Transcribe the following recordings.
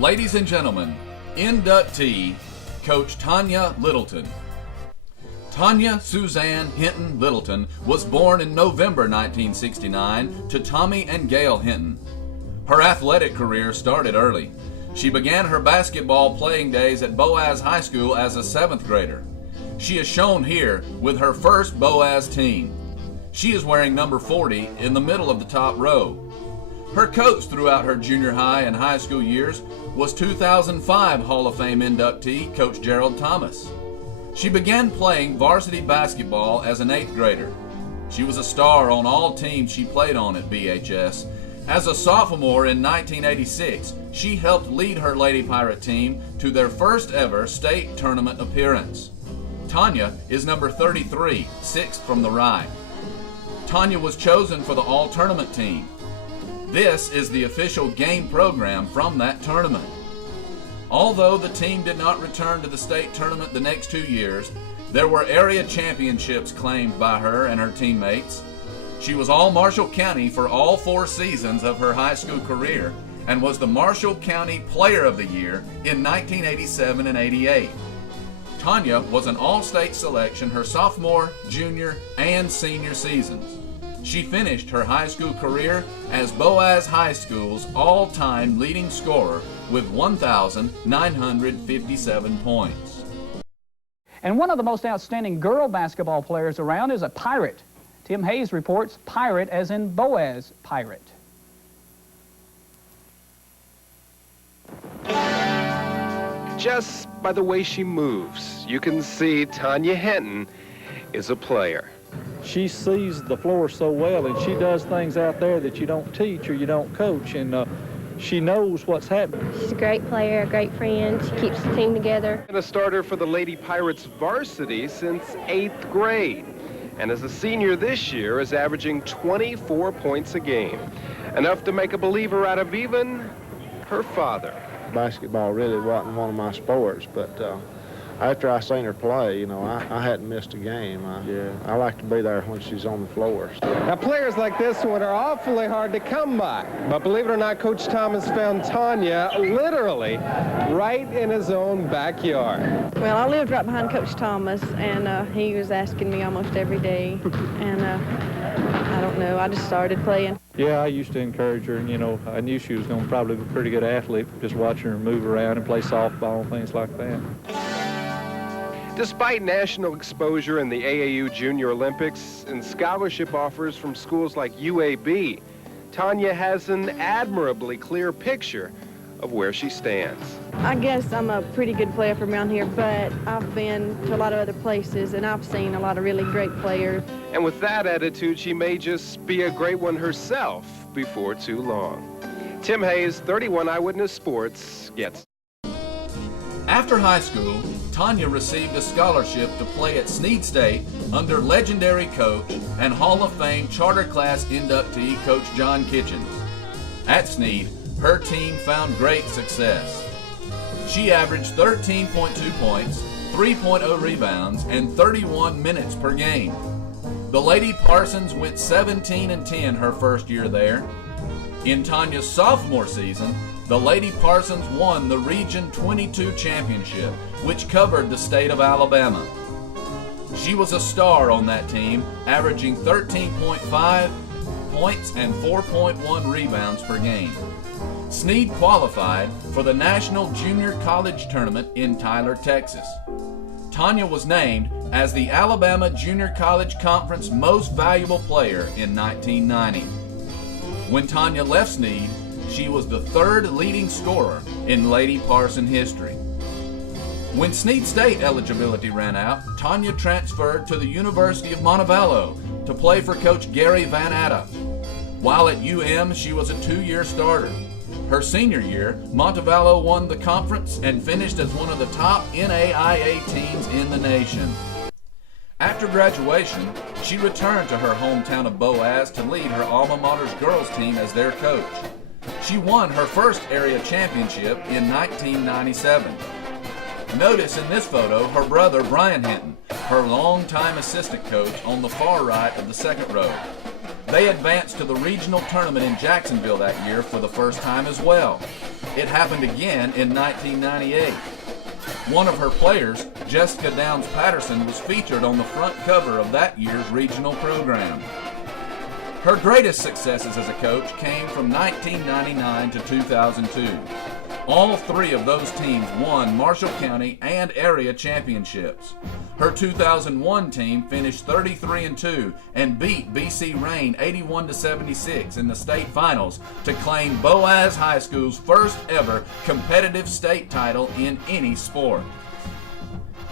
Ladies and gentlemen, inductee, Coach Tonya Littleton. Tonya Suzanne Hinton Littleton was born in November 1969 to Tommy and Gail Hinton. Her athletic career started early. She began her basketball playing days at Boaz High School as a 7th grader. She is shown here with her first Boaz team. She is wearing number 40 in the middle of the top row. Her coach throughout her junior high and high school years was 2005 Hall of Fame inductee Coach Gerald Thomas. She began playing varsity basketball as an 8th grader. She was a star on all teams she played on at BHS. As a sophomore in 1986, she helped lead her Lady Pirate team to their first ever state tournament appearance. Tonya is number 33, 6th from the right. Tonya was chosen for the all-tournament team. This is the official game program from that tournament. Although the team did not return to the state tournament the next 2 years, there were area championships claimed by her and her teammates. She was all Marshall County for all 4 seasons of her high school career and was the Marshall County Player of the Year in 1987 and 88. Tonya was an all-state selection her sophomore, junior, and senior seasons. She finished her high school career as Boaz High School's all-time leading scorer with 1,957 points. And one of the most outstanding girl basketball players around is a Pirate. Tim Hayes reports Pirate as in Boaz Pirate. Just by the way she moves, you can see Tonya Hinton is a player. She sees the floor so well, and she does things out there that you don't teach or you don't coach, and she knows what's happening. She's a great player, a great friend. She keeps the team together. Been a starter for the Lady Pirates varsity since 8th grade, and as a senior this year is averaging 24 points a game, enough to make a believer out of even her father. Basketball really wasn't one of my sports, but after I seen her play, you know, I hadn't missed a game. I like to be there when she's on the floor. Now, players like this one are awfully hard to come by. But believe it or not, Coach Thomas found Tonya literally right in his own backyard. Well, I lived right behind Coach Thomas, and he was asking me almost every day. And I don't know, I just started playing. Yeah, I used to encourage her, and, you know, I knew she was going to probably be a pretty good athlete, just watching her move around and play softball and things like that. Despite national exposure in the AAU Junior Olympics and scholarship offers from schools like UAB, Tonya has an admirably clear picture of where she stands. I guess I'm a pretty good player from around here, but I've been to a lot of other places, and I've seen a lot of really great players. And with that attitude, she may just be a great one herself before too long. Tim Hayes, 31 Eyewitness Sports, gets. After high school, Tonya received a scholarship to play at Snead State under legendary coach and Hall of Fame charter class inductee Coach John Kitchens. At Snead, her team found great success. She averaged 13.2 points, 3.0 rebounds, and 31 minutes per game. The Lady Parsons went 17-10 her first year there. In Tonya's sophomore season, the Lady Parsons won the Region 22 championship, which covered the state of Alabama. She was a star on that team, averaging 13.5 points and 4.1 rebounds per game. Snead qualified for the National Junior College Tournament in Tyler, Texas. Tonya was named as the Alabama Junior College Conference Most Valuable Player in 1990. When Tonya left Snead, she was the 3rd leading scorer in Lady Parson history. When Snead State eligibility ran out, Tonya transferred to the University of Montevallo to play for Coach Gary Van Atta. While at UM, she was a 2-year starter. Her senior year, Montevallo won the conference and finished as one of the top NAIA teams in the nation. After graduation, she returned to her hometown of Boaz to lead her alma mater's girls team as their coach. She won her first area championship in 1997. Notice in this photo her brother Brian Hinton, her longtime assistant coach, on the far right of the second row. They advanced to the regional tournament in Jacksonville that year for the first time as well. it happened again in 1998. One of her players, Jessica Downs Patterson, was featured on the front cover of that year's regional program. Her greatest successes as a coach came from 1999 to 2002. All three of those teams won Marshall County and area championships. Her 2001 team finished 33-2 and beat BC Rain 81-76 in the state finals to claim Boaz High School's first ever competitive state title in any sport.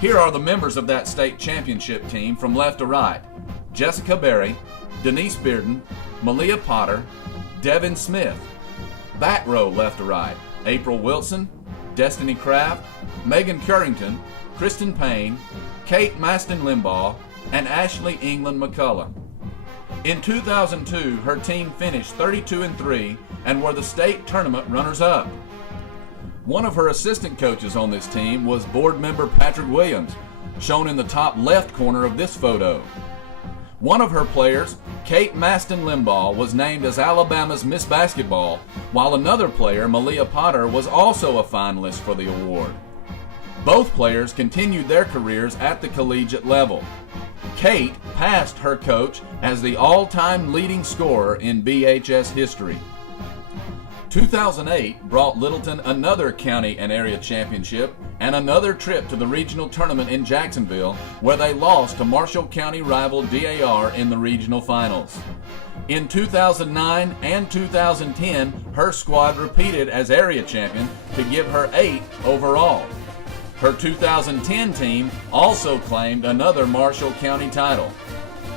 Here are the members of that state championship team from left to right: Jessica Berry, Denise Bearden, Malia Potter, Devin Smith. Back row left to right: April Wilson, Destiny Kraft, Megan Currington, Kristen Payne, Kate Maston Limbaugh, and Ashley England McCullough. In 2002, her team finished 32-3 and were the state tournament runners-up. One of her assistant coaches on this team was board member Patrick Williams, shown in the top left corner of this photo. One of her players, Kate Maston Limbaugh, was named as Alabama's Miss Basketball, while another player, Malia Potter, was also a finalist for the award. Both players continued their careers at the collegiate level. Kate passed her coach as the all-time leading scorer in BHS history. 2008 brought Littleton another county and area championship and another trip to the regional tournament in Jacksonville, where they lost to Marshall County rival DAR in the regional finals. In 2009 and 2010, her squad repeated as area champion to give her 8th overall. Her 2010 team also claimed another Marshall County title.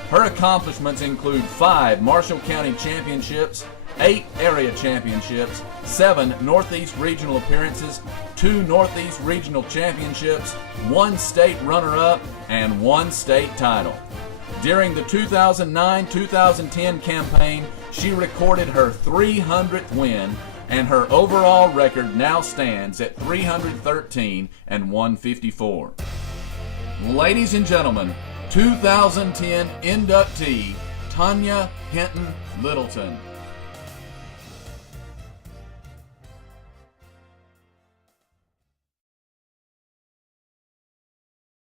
Her accomplishments include 5 Marshall County championships, 8 area championships, 7 Northeast regional appearances, 2 Northeast regional championships, 1 state runner-up, and 1 state title. During the 2009-2010 campaign, she recorded her 300th win, and her overall record now stands at 313 and 154. Ladies and gentlemen, 2010 inductee Tonya Hinton Littleton.